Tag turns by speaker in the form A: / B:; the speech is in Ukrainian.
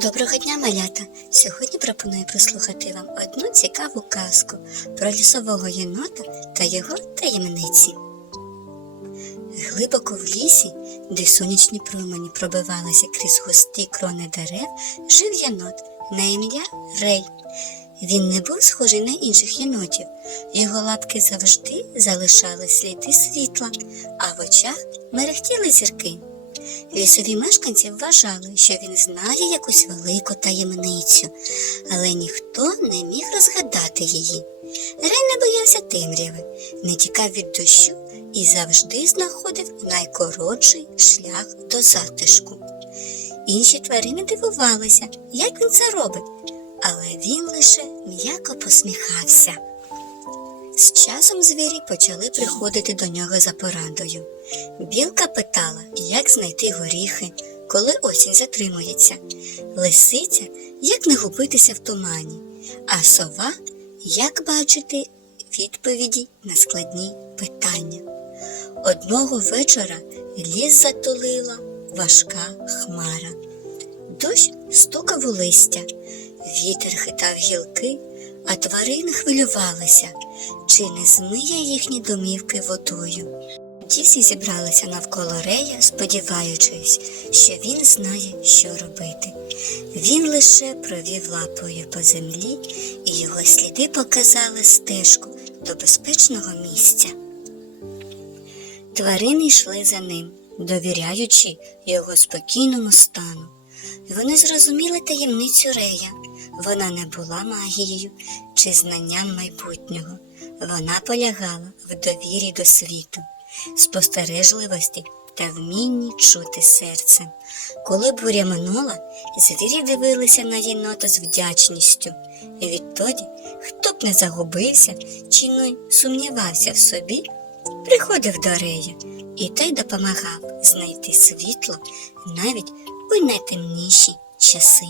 A: Доброго дня, малята! Сьогодні пропоную прослухати вам одну цікаву казку про лісового єнота та його таємниці. Глибоко в лісі, де сонячні промені пробивалися крізь густі крони дерев, жив єнот на ім'я Рей. Він не був схожий на інших єнотів. Його лапки завжди залишали сліди світла, а в очах мерехтіли зірки. Лісові мешканці вважали, що він знає якусь велику таємницю, але ніхто не міг розгадати її. Рей не боявся темряви, не тікав від дощу і завжди знаходив найкоротший шлях до затишку. Інші тварини дивувалися, як він це робить, але він лише м'яко посміхався. З часом звірі почали приходити до нього за порадою. Білка питала, як знайти горіхи, коли осінь затримується, лисиця, як не губитися в тумані, а сова, як бачити відповіді на складні питання. Одного вечора ліс затулила важка хмара. Дощ стукав у листя, вітер хитав гілки, а тварини хвилювалися, чи не змиє їхні домівки водою. Ті всі зібралися навколо Рея, сподіваючись, що він знає, що робити. Він лише провів лапою по землі, і його сліди показали стежку до безпечного місця. Тварини йшли за ним, довіряючи його спокійному стану. Вони зрозуміли таємницю Рея. Вона не була магією чи знанням майбутнього. Вона полягала в довірі до світу, спостережливості та вмінні чути серцем. Коли буря минула, звірі дивилися на єнота з вдячністю. І відтоді, хто б не загубився чи не сумнівався в собі, приходив до Рея, і той допомагав знайти світло навіть у найтемніші часи.